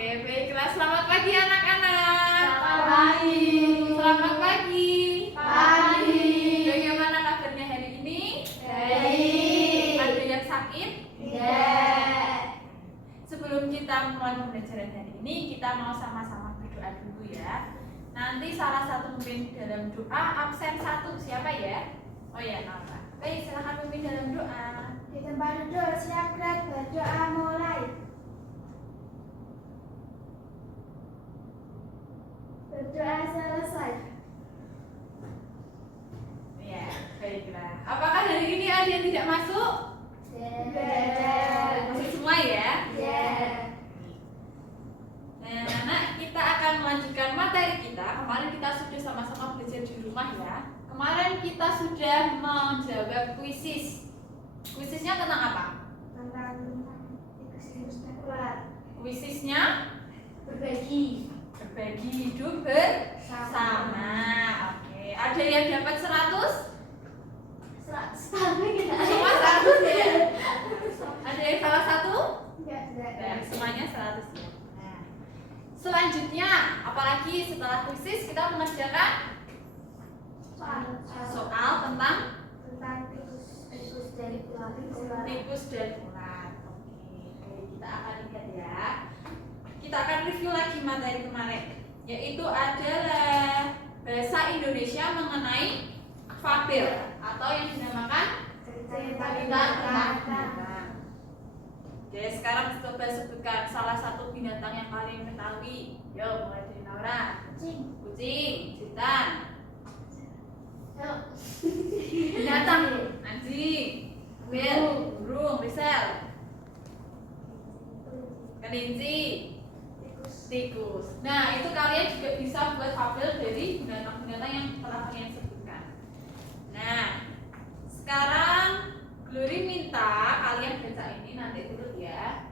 Oke, baiklah. Selamat pagi anak-anak. Selamat pagi. Selamat pagi. Pagi. Bagaimana kabarnya hari ini? Baik. Ada yang sakit? Tidak. Sebelum kita mulai pembelajaran hari ini, kita mau sama-sama berdoa dulu ya. Nanti salah satu memimpin dalam doa, absen satu. Siapa ya? Oh ya, Nova. Baik, silahkan memimpin dalam doa. Di tempat duduk siapkan berdoa mulai. Berdoa selesai. Ya, baiklah. Apakah hari ini ada yang tidak masuk? Tidak. Masuk semua ya? Tidak. Nah, anak, kita akan melanjutkan materi kita. Kemarin kita sudah sama-sama belajar di rumah ya. Kemarin kita sudah menjawab kuisis. Kuisisnya tentang apa? Tentang tikus keluar. Kuisisnya Berbagi. berbagi hidup bersama. Oke, ada yang dapat 100? 100 tapi kita. Semua 100 ya? Ada yang salah satu? Tidak. Dan semuanya 100 ya. Nah, selanjutnya, apalagi setelah kuisis kita mengerjakan soal tentang tikus dari ular. tikus dan ular. Oke, kita akan lihat ya. Kita akan review lagi materi kemarin, yaitu adalah bahasa Indonesia mengenai fabel atau yang dinamakan cerita tentang binatang. Oke, sekarang coba sebutkan salah satu binatang yang kalian ketahui. Yuk, mulai dari Naura. Kucing, Jitan. Binatang, anjing, bel, burung, risel, kelinci, tikus. Nah, itu kalian juga bisa buat fabel dari binatang-binatang yang telah kalian sebutkan. Nah, sekarang Glory minta kalian baca ini nanti dulu ya.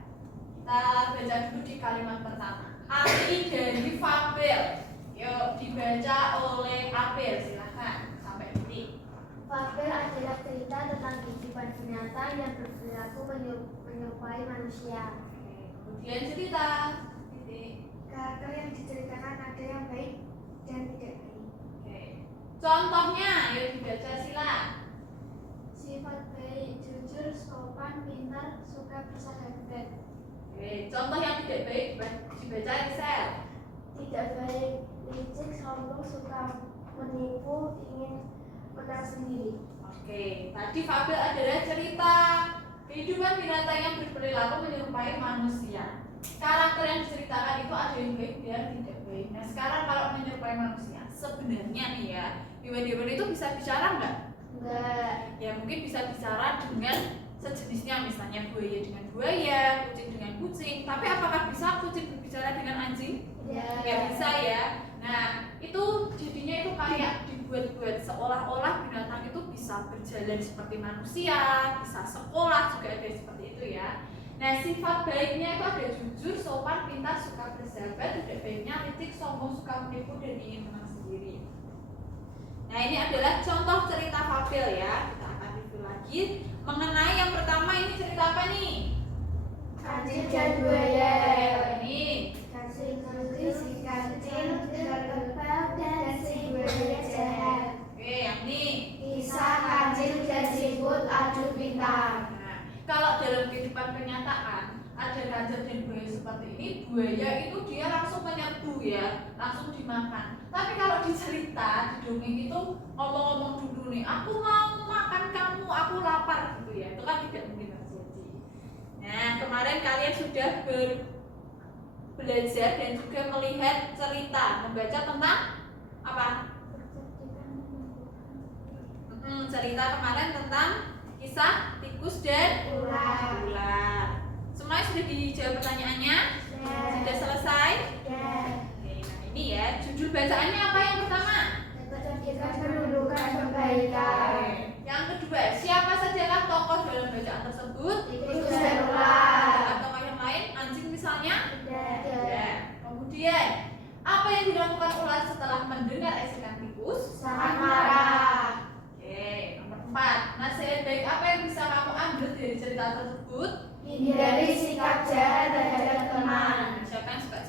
Kita baca dulu di kalimat pertama. Arti dari fabel. Yuk, dibaca oleh Apel, silahkan sampai detik. Fabel adalah cerita tentang kehidupan binatang yang berperilaku menyerupai manusia. Kemudian cerita. Titik. Karakter yang diceritakan ada yang baik dan tidak baik. Oke. Contohnya, yuk dibaca sila. Sifat baik, jujur, sopan, pintar, suka bersahabat. Oke. Contoh yang tidak baik dibaca Excel. Tidak baik, licik, sombong, suka menipu, ingin menang sendiri. Oke. Tadi fabel adalah cerita kehidupan binatang yang berperilaku menyerupai manusia. Karakter yang diceritakan itu ada yang baik dan tidak baik. Nah, sekarang kalau menyerupai manusia, sebenarnya nih ya, hewan-hewan itu bisa bicara nggak? Enggak. Ya mungkin bisa bicara dengan sejenisnya, misalnya buaya dengan buaya, kucing dengan kucing. Tapi apakah bisa kucing berbicara dengan anjing? Tidak. Ya bisa ya. Nah, itu jadinya itu kayak dibuat-buat seolah-olah binatang itu bisa berjalan seperti manusia, bisa sekolah juga ada seperti itu ya. Nah, sifat baiknya itu ada jujur, sopan, pintar, suka bersahabat. Tidak baiknya licik, sombong, suka menipu dan ingin menang sendiri. Nah, ini adalah contoh cerita fabel ya. Kita akan review lagi mengenai yang pertama. Ini cerita apa nih? Kancil dan buaya. Ini Kancil si kancil terkepal dan si buaya jahat. oke, yang ini. Kisah kancil dan siput adu pintar. Nah, kalau dalam kehidupan kenyataan ada kancil dan buaya seperti ini, buaya itu dia langsung menyerbu ya, langsung dimakan. Tapi kalau di cerita, di dongeng itu ngomong-ngomong dulu nih, aku mau makan kamu, aku lapar gitu ya. Itu kan tidak mungkin terjadi. Nah, kemarin kalian sudah belajar dan juga melihat cerita, membaca tentang apa? Cerita kemarin tentang kisah tikus dan ular. Semuanya sudah dijawab pertanyaannya? Sudah selesai? Oke, nah ini ya, judul bacaannya apa yang pertama? Kedudukan kebaikan. Yang kedua, siapa sajakah tokoh dalam bacaan tersebut? Tikus dan ular. Atau tokoh yang lain, anjing misalnya? Tidak. Ya. Kemudian, apa yang dilakukan ular setelah mendengar ejekan tikus? Sangat marah. Oke, nomor 4. Nasihat baik apa yang bisa kamu ambil dari cerita tersebut? Hindari sikap jahat terhadap teman. Siapa yang suka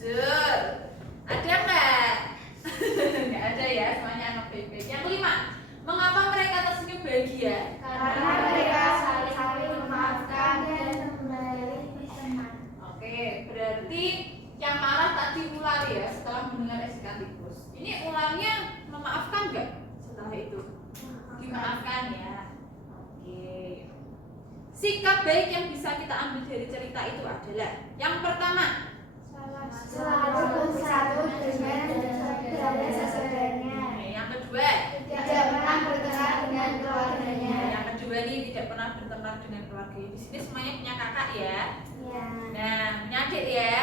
Jujur. Ada nggak? Nggak ada ya, semuanya anak baik-baik. Yang kelima, mengapa mereka tersenyum bahagia? Karena mereka saling memaafkan dan kembali berteman. Oke, berarti yang marah tadi ular ya setelah mendengar Hecaticus. Ini ularnya memaafkan nggak setelah itu? Dimaafkan ya. Oke. Sikap baik yang bisa kita ambil dari cerita itu adalah yang pertama, Selalu bersatu dengan saudara-saudaranya. yang kedua, Tidak pernah bertengkar dengan keluarganya. yang kedua nih tidak pernah bertengkar dengan keluarga. Di sini semuanya punya kakak ya. Ya. Nah, punya adik ya.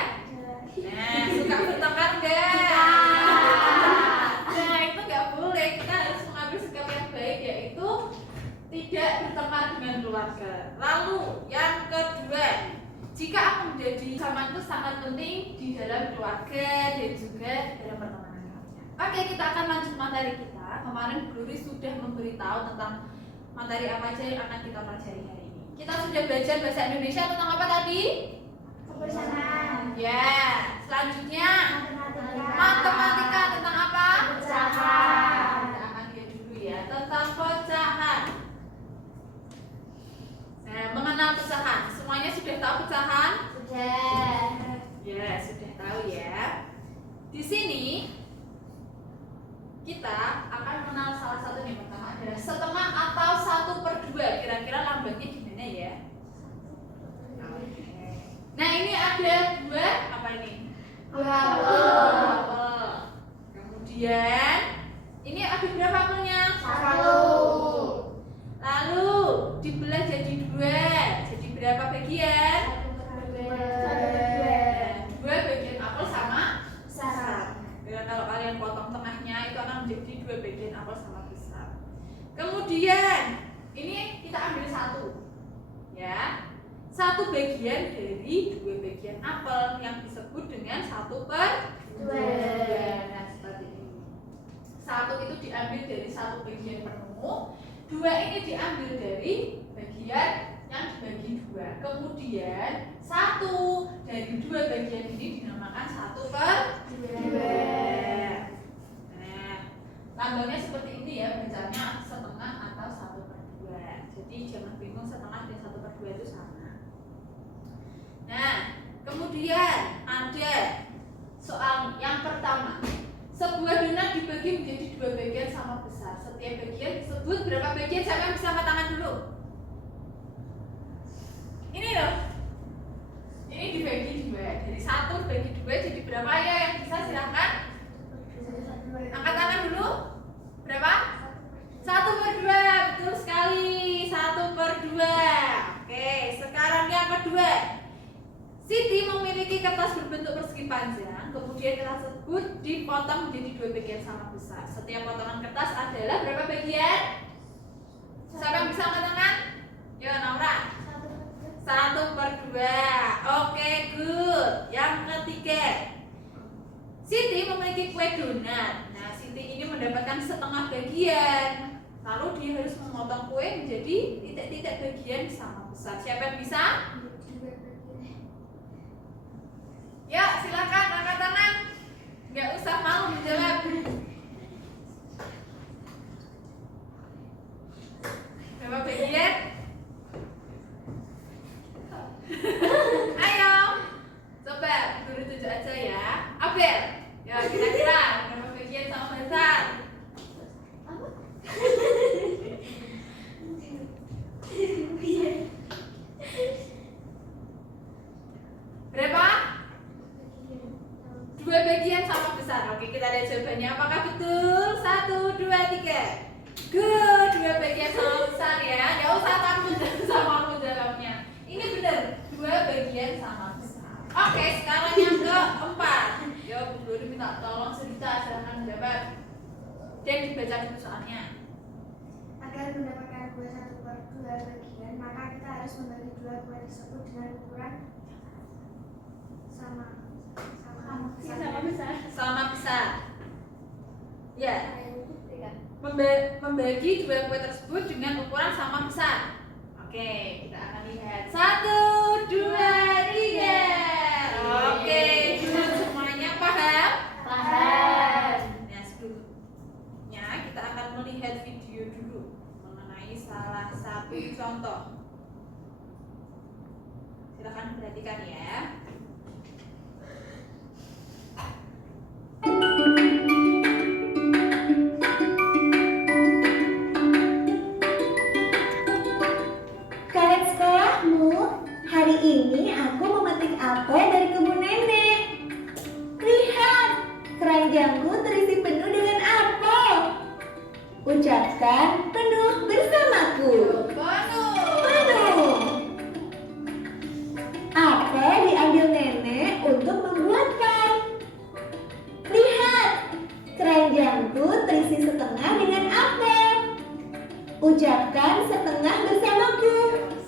Nah, suka bertengkar enggak? Nah, itu nggak boleh. Kita harus mengambil sikap yang baik, yaitu tidak bertengkar dengan keluarga. Lalu yang kedua, jika aku menjadi zaman itu sangat penting di dalam keluarga dan juga dalam pertemanan kalian. Oke, kita akan lanjut materi kita. Kemarin Glory sudah memberitahu tentang materi apa aja yang akan kita pelajari hari ini. Kita sudah belajar bahasa Indonesia tentang apa tadi? Kebersamaan. Ya, selanjutnya matematika tentang apa? Pecahan. Kita akan lihat dulu ya tentang pecahan. Nah, mengenal pecahan. Semuanya sudah tahu pecahan? Sudah. Ya, sudah tahu ya. Di sini kita akan mengenal salah satu yang pertama adalah setengah atau 1/2. Kira-kira lambangnya gimana ya? Nah, ini ada dua apa ini? Apel. Kemudian ini ada berapa apelnya? 1. Lalu dibelah jadi 2. Jadi berapa bagian? 2 bagian apel sama besar. Ya, kalau kalian potong tengahnya itu akan menjadi 2 bagian apel sama besar. Kemudian ini kita ambil 1. Ya. 1 bagian dari 2 bagian apel yang disebut dengan 1/2. Nah, seperti ini. 1 itu diambil dari 1 bagian penuh, 2 ini diambil dari bagian yang dibagi 2. Kemudian 1 dari 2 bagian ini dinamakan 1/2. Nah, lambangnya seperti ini ya, bacanya setengah atau 1/2. Jadi jangan bingung, setengah dan 1/2 itu sama. Nah, kemudian ada soal yang pertama. Sebuah donat dibagi menjadi 2 bagian sama besar. Setiap bagian disebut berapa bagian? Siapa yang bisa angkat tangan dulu? Ini loh. Ini dibagi 2. Dari 1 dibagi 2 jadi berapa ya yang bisa? Silahkan angkat tangan dulu. Berapa? 1/2. Betul sekali. 1/2. Oke, sekarang yang kedua. Siti memiliki kertas berbentuk persegi panjang, kemudian kertas tersebut dipotong menjadi 2 bagian sama besar. Setiap potongan kertas adalah berapa bagian? Siapa yang bisa angkat tangan? Yo, Naura. 1/2. Oke, good. Yang ketiga, Siti memiliki kue donat. Nah, Siti ini mendapatkan setengah bagian. Lalu dia harus memotong kue menjadi titik-titik bagian sama besar. Siapa yang bisa? Ya, silakan angkat tangan. Nggak usah malu menjawab. Berapa bagian? Ayo, coba guru tunjuk aja ya. Abel, ya kira-kira berapa bagian sama besar? Berapa? 2 bagian sama besar. Oke, kita lihat jawabannya. Apakah betul? 1, 2, 3. Good, 2 bagian sama besar ya. Gak usah takut sama aku jawabnya. Ini benar, 2 bagian sama besar. Oke, sekarang yang keempat. Yo, Bu Guru minta tolong cerita, silahkan jawab. Dan dibaca dulu soalnya. Agar mendapatkan kue 1/2 bagian, maka kita harus membagi 2 kue tersebut dengan ukuran sama besar. Sama besar. Ya, membagi 2 kue tersebut dengan ukuran sama besar. Oke, kita akan lihat. 1, 2, 3. Oke, good semuanya. dulu mengenai salah satu contoh. Silakan perhatikan ya. Karet sekolahmu, hari ini aku memetik apel dari kebun nenek. Lihat, keranjangku terisi penuh dengan apel. Ucapkan penuh bersamaku. Penuh. Apel diambil nenek untuk membuat pie. Lihat, keranjangku terisi setengah dengan apel. Ucapkan setengah bersamaku.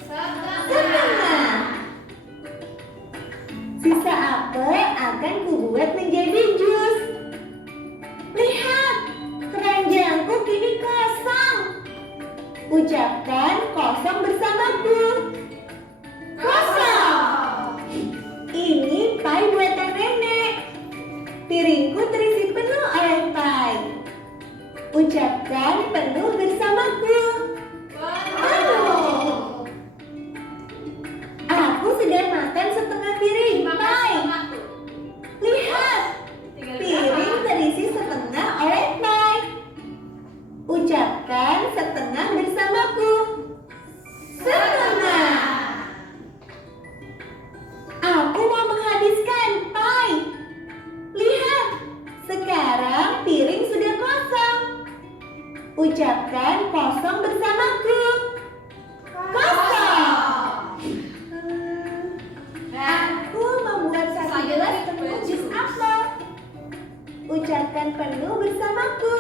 Setengah. Sisa apel akan kubuat menjadi jus. Lihat, keranjangku kini kosong. Ucapkan kosong bersamaku. Kosong. Ini pie buatan nenek. Piringku terisi penuh oleh pie. Ucapkan penuh bersamaku. Penuh. Aku sudah makan setengah piring pie. Lihat, piring terisi setengah oleh pie. Ucapkan setengah bersamaku. Setengah. Aku mau menghabiskan pie. Lihat, sekarang piring sudah kosong. Ucapkan kosong bersamaku. Kosong. Aku membuat satu gelas penuh jus apel. Ucapkan penuh bersamaku.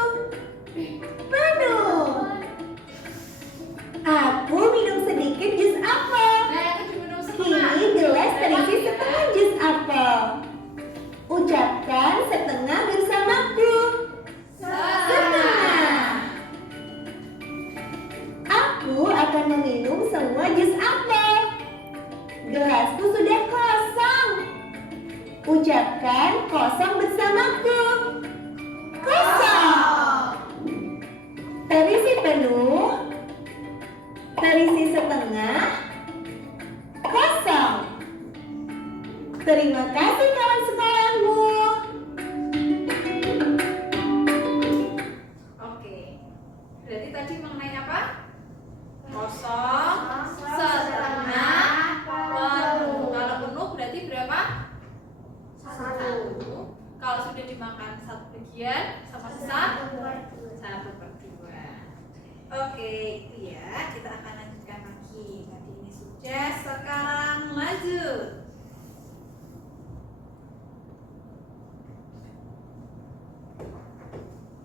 Penuh. Aku minum sedikit jus apel. Kini gelas terisi setengah jus apel. Ucapkan setengah bersamaku. Setengah. Aku akan meminum semua jus apel. Gelasku sudah kosong. Ucapkan kosong bersamaku. Kosong. Terisi penuh. Terisi setengah. Kosong. Terima kasih kawan sekolahmu. Oke. Berarti tadi mengenai apa? Kosong, setengah, penuh. Kalau penuh berarti berapa? Satu. Kalau sudah dimakan satu bagian sama sisa 1/2. Oke, itu ya. Kita akan lanjutkan lagi. Tadi ini sudah, sekarang lanjut.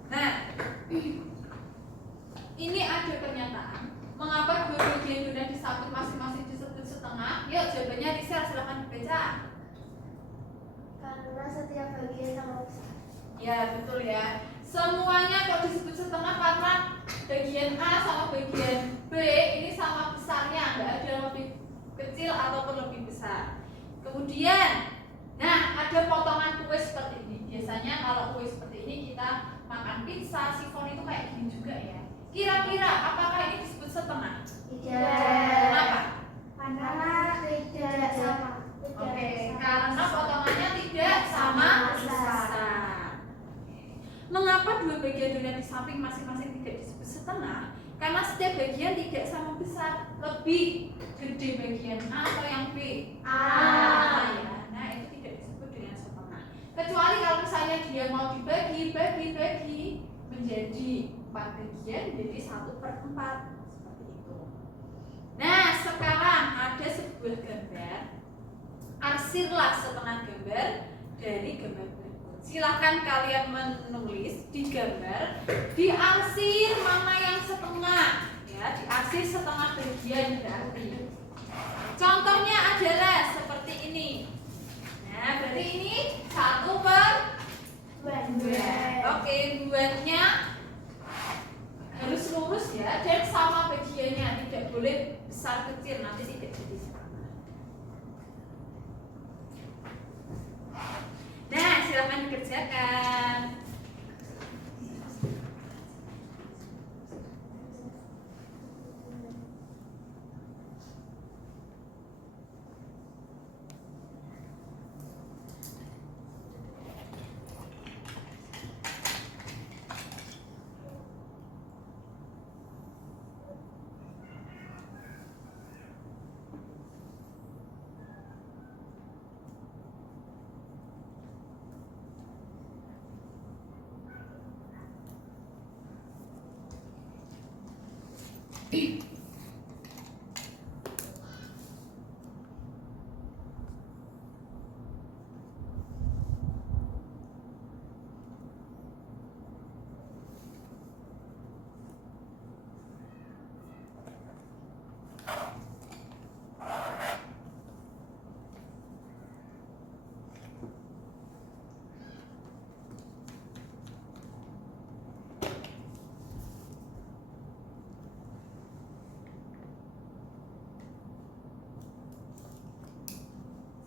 Nah, ini ada pernyataan. Mengapa dua bagian donat di samping masing-masing disebut setengah? Yuk, jawabannya Risa, silahkan dibaca. Karena setiap bagian sama besar. Ya, betul ya. Semuanya kok disebut setengah karena bagian A sama bagian B ini sama besarnya, nggak ada yang lebih kecil ataupun lebih besar. Kemudian, nah ada potongan kue seperti ini. Biasanya kalau kue seperti ini kita makan pizza, sifon itu kayak gini juga ya. Kira-kira apakah ini disebut setengah? Tidak. Kenapa? Karena tidak sama. Oke, karena potongannya tidak sama besar. Mengapa dua bagian donat di samping masing-masing tidak disebut setengah? Karena setiap bagian tidak sama besar. Lebih gede bagian A atau yang B? A. Ya. Nah, itu tidak disebut dengan setengah. Kecuali kalau misalnya dia mau dibagi menjadi 4 bagian, jadi 1/4 seperti itu. Nah, sekarang ada sebuah gambar. Arsirlah setengah gambar dari gambar berikut. Silahkan kalian menulis di gambar, diarsir mana yang setengah, ya, diarsir setengah bagian berarti. Contohnya adalah seperti ini. Nah, berarti ini 1/2. Oke, buatnya harus lurus ya, dan sama bagiannya, tidak boleh besar kecil, nanti tidak jadi sama. Nah, silakan dikerjakan.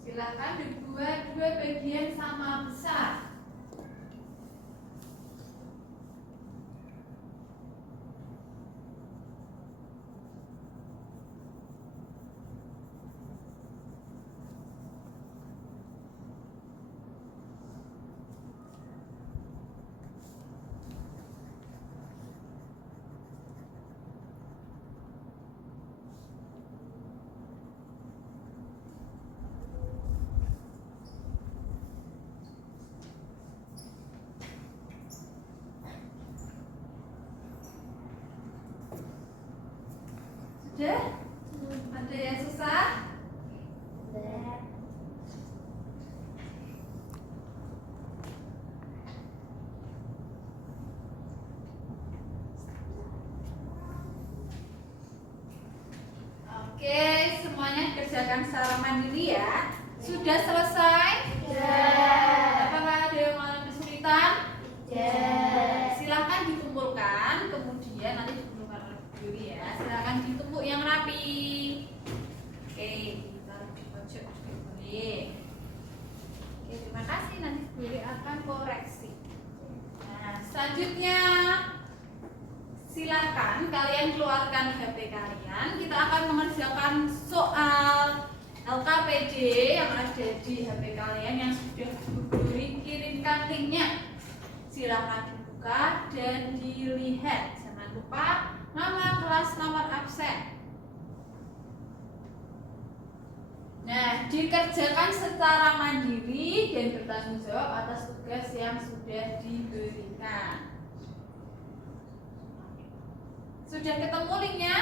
Silakan dibuat dua bagian sama besar. Sudah? Ada yang susah? Oke, semuanya kerjakan secara mandiri ya. Sudah selesai? Apakah ada yang mengalami kesulitan? Silahkan dikumpulkan, kemudian nanti dikumpulkan oleh Bu Yuli ya. Silahkan ditumpuk yang rapi. Oke, taruh di pojok juga boleh. Oke, terima kasih. Nanti Bu Yuli akan koreksi. Nah, selanjutnya silahkan kalian keluarkan HP kalian. Kita akan mengerjakan soal LKPD yang ada di HP kalian yang sudah Bu Yuli kirimkan linknya. Silahkan dibuka dan dilihat. Jangan lupa nama kelas, nomor absen. Nah, dikerjakan secara mandiri dan bertanggung jawab atas tugas yang sudah diberikan. Sudah ketemu linknya?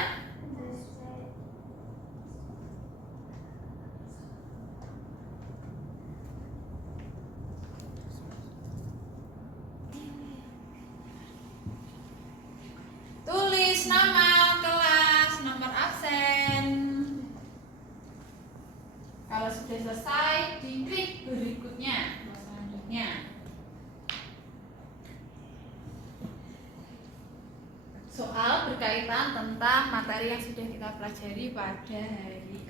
Tulis nama kelas, nomor absen. Kalau sudah selesai, diklik berikutnya, selanjutnya. Soal berkaitan tentang materi yang sudah kita pelajari pada hari ini.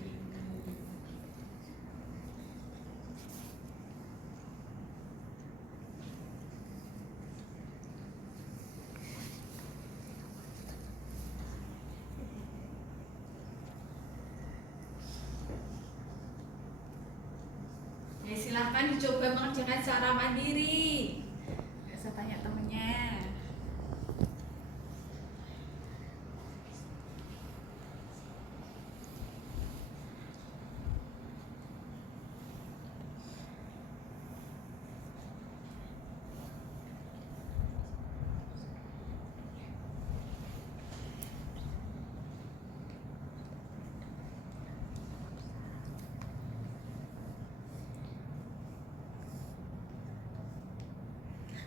Ya, silahkan dicoba mengerjakan secara mandiri. Nggak usah tanya temennya.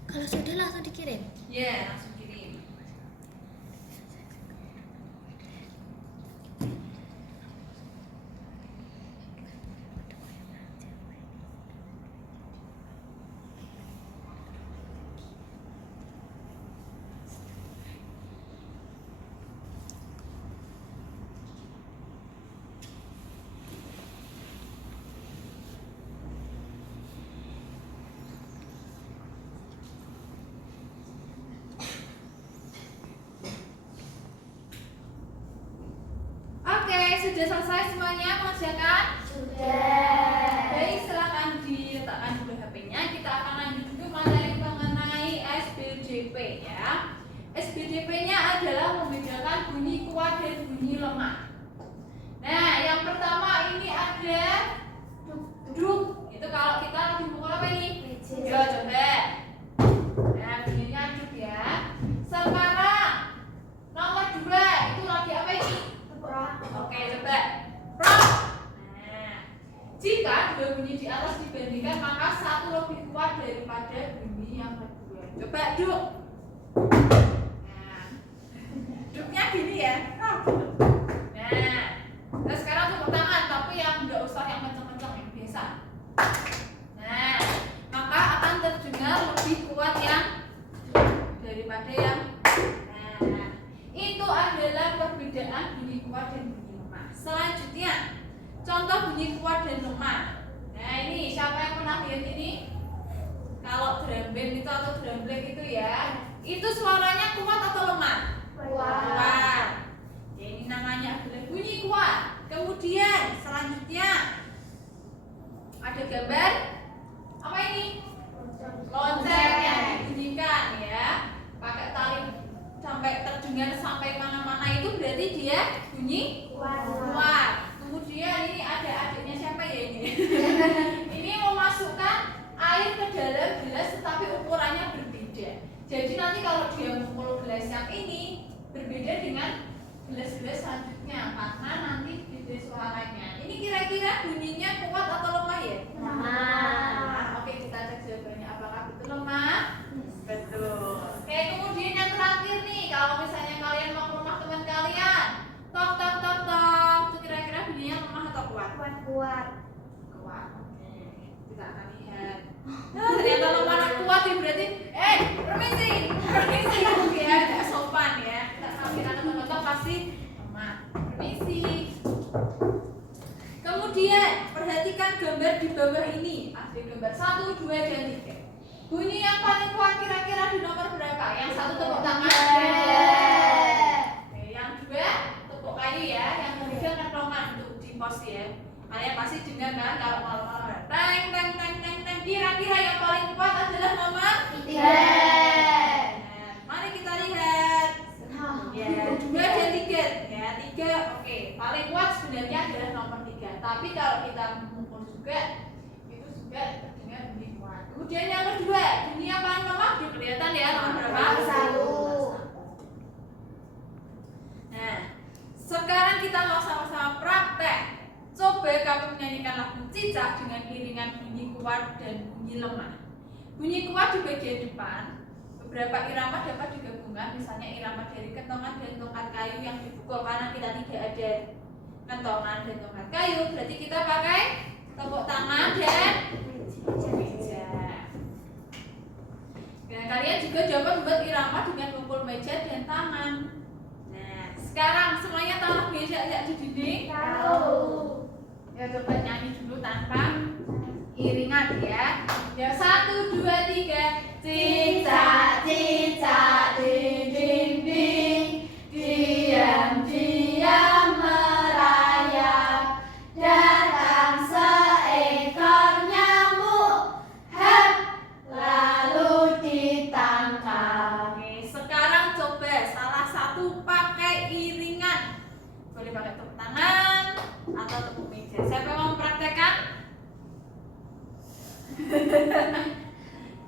Kalau sudah langsung dikirim. Ya, langsung kirim. Oke, sudah selesai semuanya mengerjakan? Sudah. Baik, silakan diletakkan dulu HP-nya. Kita akan lanjut dulu materi mengenai SBDP ya. SBDP-nya adalah membedakan bunyi kuat dan bunyi lemah. Nah, yang pertama ini ada duk. Itu kalau kita lagi mukul apa ini? Yo, coba. Nah, bunyinya duk ya. Sekarang nomor 2 itu lagi apa ini? dua bunyi di atas dibandingkan, maka satu lebih kuat daripada bunyi yang kedua. Coba duk. Nah, duknya gini ya. Nah, nah sekarang tepuk tangan, tapi yang nggak usah yang kenceng-kenceng, yang biasa. Nah, maka akan terdengar lebih kuat yang daripada yang. Nah, itu adalah perbedaan bunyi kuat dan bunyi lemah. Selanjutnya, contoh bunyi kuat dan lemah. Nah, ini siapa yang pernah lihat ini? Kalau drum band itu atau drum band itu ya, itu suaranya kuat atau lemah? Kuat. Ya, ini namanya adalah bunyi kuat. Kemudian selanjutnya ada gambar apa ini? Lonceng yang dibunyikan ya, pakai tali sampai terdengar sampai mana-mana, itu berarti dia bunyi kuat. Kemudian ini ada adiknya siapa ya ini? Ini memasukkan air ke dalam gelas tetapi ukurannya berbeda. Jadi nanti kalau dia memukul gelas yang ini berbeda dengan gelas-gelas selanjutnya karena nanti beda suaranya. Ini kira-kira bunyinya kuat atau lemah ya? Lemah. Oke, kita cek jawabannya apakah betul lemah? Betul. Oke, kemudian yang terakhir nih, kalau misalnya kalian mau ke rumah teman kalian, tok tok tok tok, itu kira-kira bunyinya lemah atau kuat? Kuat. Kuat. Oke, kita akan lihat. Nah, ternyata lemah dan kuat ya berarti, permisi, oke ya, tidak sopan ya. Kita sambil anak teman-teman pasti lemah. Permisi. Kemudian perhatikan gambar di bawah ini. Ada gambar 1, 2, dan 3. Bunyi yang paling kuat kira-kira di nomor berapa? Yang satu tepuk tangan. Oke, yang dua tepuk kayu ya. Yang ketiga kentongan untuk di pos ya. Kalian pasti dengar kan kalau malam-malam teng teng teng teng teng. Kira-kira yang paling kuat adalah nomor 3. Nah, mari kita lihat. Ya, 2 dan 3 ya. 3 oke. Paling kuat sebenarnya adalah nomor 3. Tapi kalau kita memukul juga itu juga terdengar bunyi kuat. Kemudian yang kedua, bunyi yang paling lemah udah kelihatan ya nomor berapa? 1. Nah, sekarang kita mau sama-sama praktek. Coba kamu menyanyikan lagu Cicak dengan iringan bunyi kuat dan bunyi lemah. Bunyi kuat di bagian depan, beberapa irama dapat digabungkan, misalnya irama dari kentongan dan tongkat kayu yang dipukul karena kita tidak ada kentongan dan tongkat kayu, berarti kita pakai tepuk tangan dan meja. Dan kalian juga dapat membuat irama dengan memukul meja dan tangan. Nah, sekarang semuanya tahu meja di dinding? Tahu. Ya, coba nyanyi dulu tanpa iringan ya. Ya, 1, 2, 3. Cicak cicak di dinding, diam-diam merayap, datang seekor nyamuk, lalu ditangkap. Oke, sekarang coba salah satu pakai iringan. Boleh pakai tepuk tangan atau tepuk meja. Siapa yang mau mempraktekkan?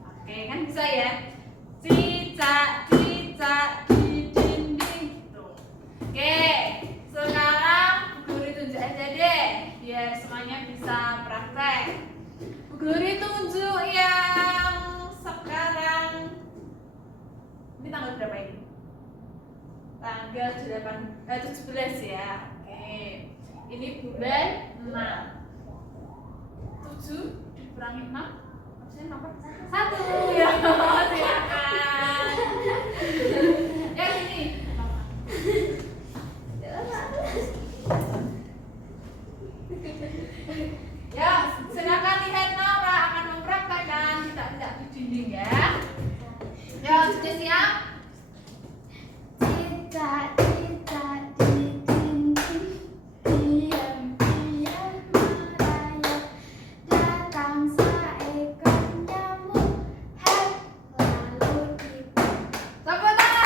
Oke, kan bisa ya. Cicak cicak di dinding. Tuh. Oke, sekarang Bu Guri tunjuk aja deh biar semuanya bisa praktek. Bu Guri tunjuk yang sekarang. Ini tanggal berapa ini? Tanggal 17 ya. Oke. Ini bulan 6. 7 dikurangi 6 maksudnya nomor 1 ya. Silakan. Ya sini. Ya, silakan lihat Nora akan mempraktekkan tidak di dinding ya. Ya, sudah siap? Cicak cicak di dinding, diam-diam merayap, datang seekor nyamuk, lalu Tepuk tangan.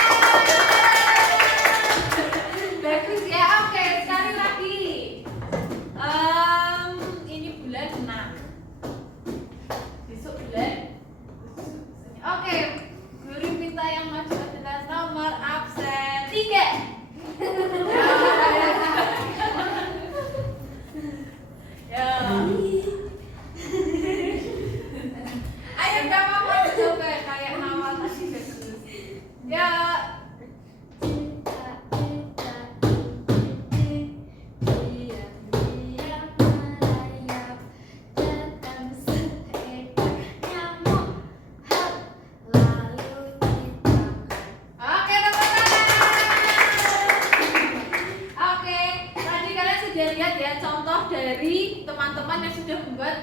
Bagus ya. Oke, sekali lagi. Ini bulan 6. Besok bulan. Oke, Guru minta yang maju adalah nomor absen 3. contoh dari teman-teman yang sudah membuat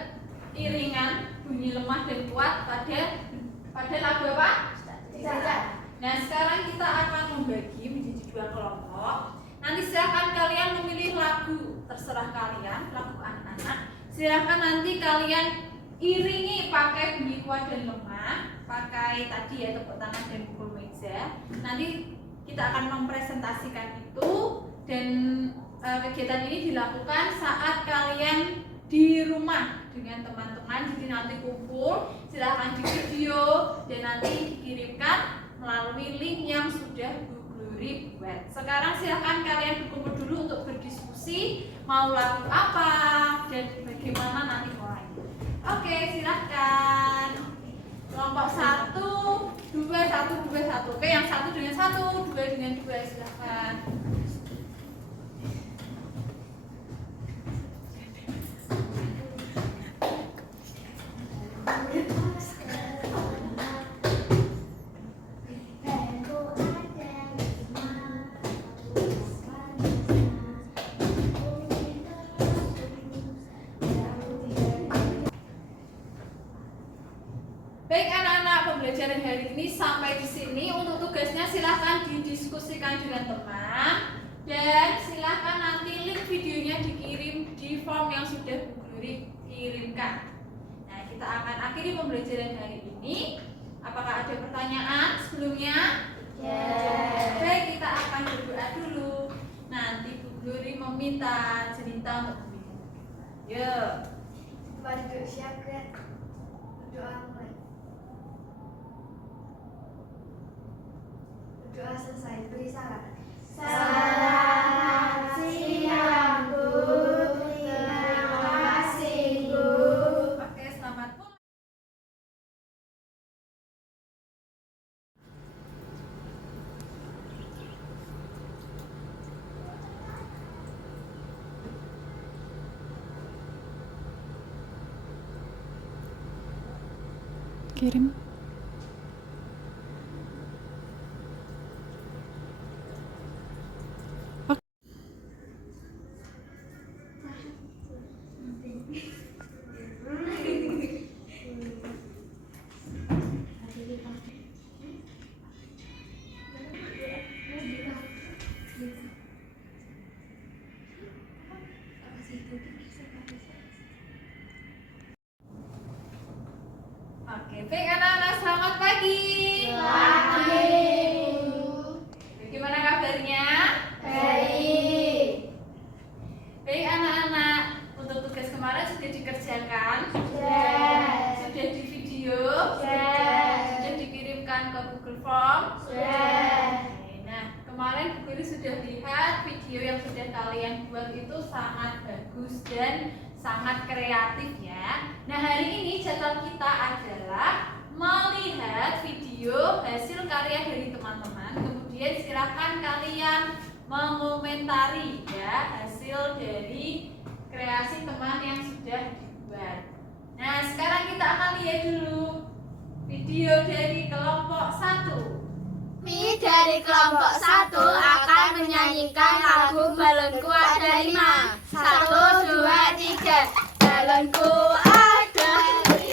iringan bunyi lemah dan kuat pada lagu apa? Tidak. Nah, sekarang kita akan membagi menjadi 2 kelompok. Nanti silakan kalian memilih lagu terserah kalian, lagu anak-anak. Silakan nanti kalian iringi pakai bunyi kuat dan lemah, pakai tadi ya tepuk tangan dan pukul meja. Nanti kita akan mempresentasikan itu dan kegiatan ini dilakukan saat kalian di rumah dengan teman-teman. Jadi nanti kumpul, silahkan di video dan nanti dikirimkan melalui link yang sudah Bu Glory buat. Sekarang silahkan kalian berkumpul dulu untuk berdiskusi mau lagu apa dan bagaimana nanti mulainya. Oke, silahkan. Kelompok 1, 2, 1, 2, 1. Oke, yang 1 dengan 1, 2 dengan 2, silahkan. Baik anak-anak, pembelajaran hari ini sampai di sini. Untuk tugasnya silahkan didiskusikan dengan teman dan silahkan nanti link videonya dikirim di form yang sudah Bu Glory kirimkan. Nah, kita akan akhiri pembelajaran hari ini. Apakah ada pertanyaan sebelumnya? Yes. Baik, kita akan berdoa dulu. Nanti Bu Glory meminta cerita untuk membimbing. Yuk. Mari siap ya. Doa mulai. Doa selesai, beri salam. Selamat siang, Bu. Terima kasih, Bu. Oke, selamat pulang. Kirim. Oke, baik anak-anak, selamat pagi. Bagaimana kabarnya? Baik. Baik anak-anak, untuk tugas kemarin sudah dikerjakan? Sudah. Sudah di video? Sudah. Sudah dikirimkan ke Google Form? Sudah. Oke, nah kemarin Bu Guru sudah lihat video yang sudah kalian buat itu sangat bagus dan sangat kreatif ya. Nah, hari ini jadwal kita adalah melihat video hasil karya dari teman-teman. Kemudian silakan kalian mengomentari ya hasil dari kreasi teman yang sudah dibuat. Nah, sekarang kita akan lihat dulu video dari kelompok 1. Mi dari kelompok 1 akan menyanyikan lagu Balonku Ada 5. 1, 2, 3. Balonku ada 5.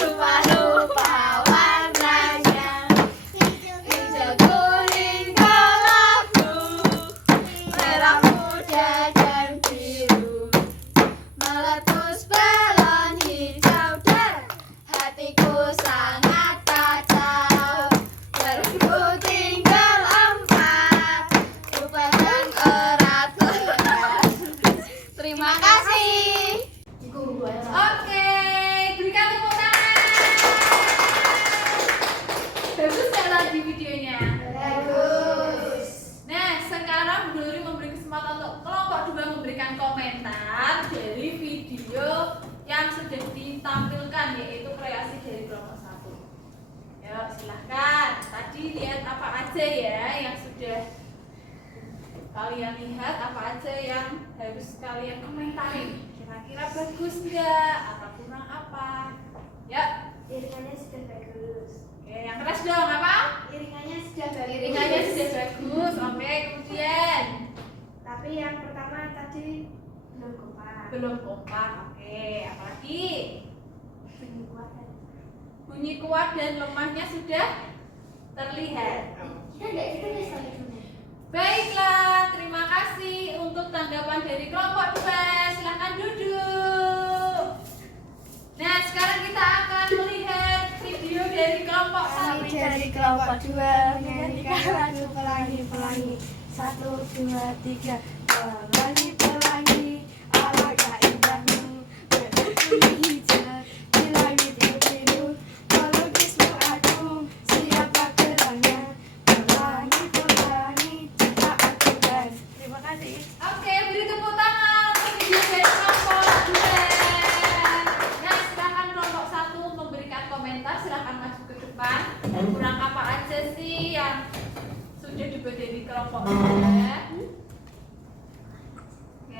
Rupa-rupa warnanya, hijau, kuning, kelabu, merah muda dan biru. Meletus balon hijau dan hatiku sangat kacau. Balonku tinggal 4, rupa dan erat lebat. Terima kasih. Oke, berikan tepuk tangan. Bagus nggak tadi videonya? Bagus. Nah, sekarang Bu Glory memberi kesempatan untuk kelompok 2 memberikan komentar dari video yang sudah ditampilkan, yaitu kreasi dari kelompok 1. Yuk, silahkan. Tadi lihat apa aja ya yang sudah kalian lihat, apa aja yang harus kalian komentari. Kira-kira bagus nggak atau kurang apa? Ya, Iringannya sudah bagus. oke, yang keras dong apa? Iringannya sudah bagus. Iringannya sudah bagus. Oke, kemudian Tapi yang pertama tadi Belum kompak. Belum kompak. Oke, apalagi? Bunyi kuat dan Bunyi kuat dan lemahnya sudah terlihat. kita nggak saling. Baiklah, terima kasih untuk tanggapan dari kelompok 2. Silahkan duduk. Nah, sekarang kita akan melihat video dari kelompok 1. Dari kelompok 2 menyanyikan lagu pelangi-pelangi. 1, 2, 3. Pelangi-pelangi, alangkah indahmu, berbunyi hijau di langit yang biru. Melukismu aku, siapa gerangan? Pelangi-pelangi, cinta aku dan. Terima kasih. Oke, beri tepuk tangan untuk video dari kelompok 2. Nah, silakan kelompok 1 memberikan komentar. Silakan maju ke depan. Kurang apa aja sih yang sudah dibuat dari kelompok 2?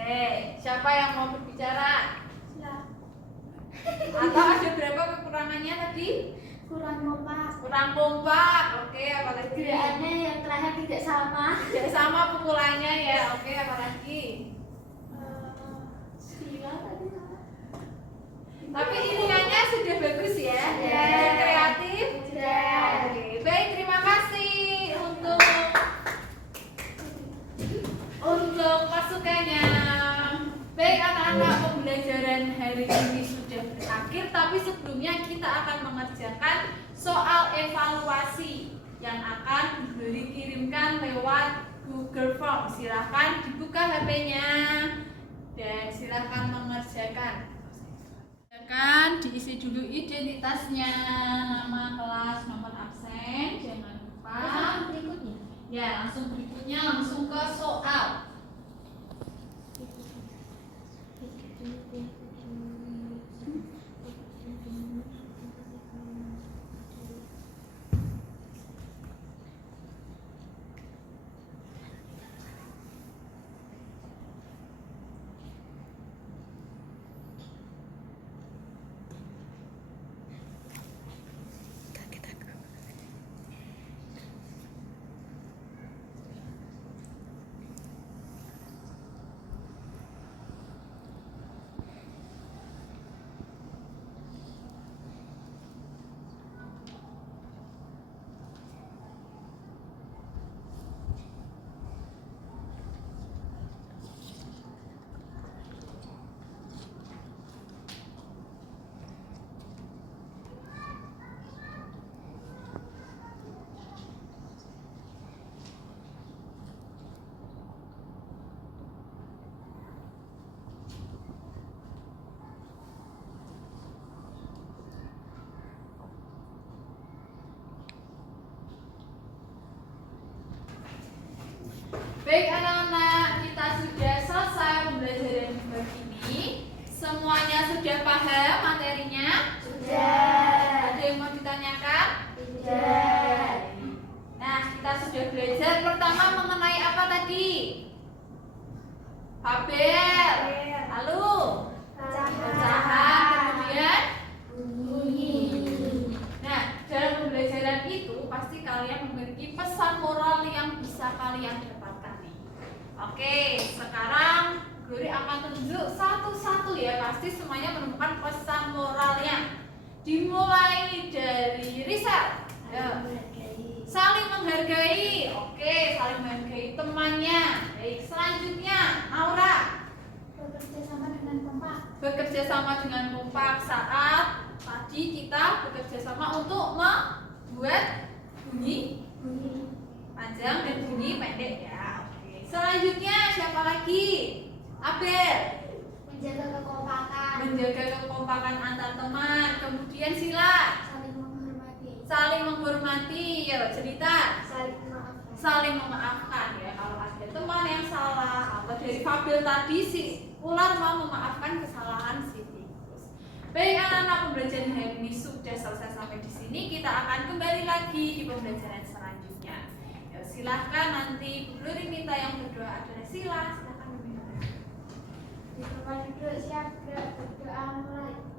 Oke, siapa yang mau berbicara? Atau ada berapa kekurangannya tadi? Kurang kompak. Kurang kompak. Oke, apalagi? Gerakannya yang terakhir tidak sama. Tidak sama pukulannya ya. Oke, apalagi? Sila tadi sama. Tapi iniannya sudah bagus ya. Sudah. Sudah kreatif. Sudah. Oke, baik, terima kasih untuk masukannya. Baik anak-anak, pembelajaran hari ini sudah berakhir, tapi sebelumnya kita akan mengerjakan soal evaluasi yang akan dikirimkan lewat Google Form. Silahkan dibuka HP-nya dan silahkan mengerjakan. Diisi dulu identitasnya, nama kelas, nomor absen, jangan lupa. Berikutnya. Ya, langsung berikutnya langsung ke soal. Baik anak-anak, kita sudah selesai pembelajaran bab ini. Semuanya sudah paham materinya? Sudah. Ada yang mau ditanyakan? Sudah. Nah, kita sudah belajar pertama mengenai apa tadi? Tabel. Lalu pecahan, kemudian Bunyi. nah, dalam pembelajaran itu pasti kalian memiliki pesan moral yang bisa kalian dapatkan nih. Oke, sekarang Glory akan tunjuk satu-satu ya. Pasti semuanya menemukan pesan moralnya. Dimulai dari Risa. Ya. Saling menghargai. Oke, saling menghargai temannya. Baik, selanjutnya Aura. Bekerja sama dengan kompak. Bekerja sama dengan kompak saat tadi kita bekerja sama untuk membuat bunyi Bunyi. panjang dan bunyi pendek ya. Oke. Selanjutnya siapa lagi? Abel. Menjaga kekompakan. Menjaga kekompakan antar teman. Kemudian Sila. Saling menghormati. Saling menghormati. Ya, cerita. Saling memaafkan. Saling memaafkan ya. Kalau ada teman yang salah atau dari Fabel tadi si Ular mau memaafkan kesalahan si tikus. Baik anak-anak, pembelajaran hari ini sudah selesai sampai di sini. Kita akan kembali lagi di pembelajaran selanjutnya. Ya, silahkan nanti Bu Glory minta yang berdoa adalah Sila. Silahkan berdoa. Di tempat duduk siap berdoa mulai.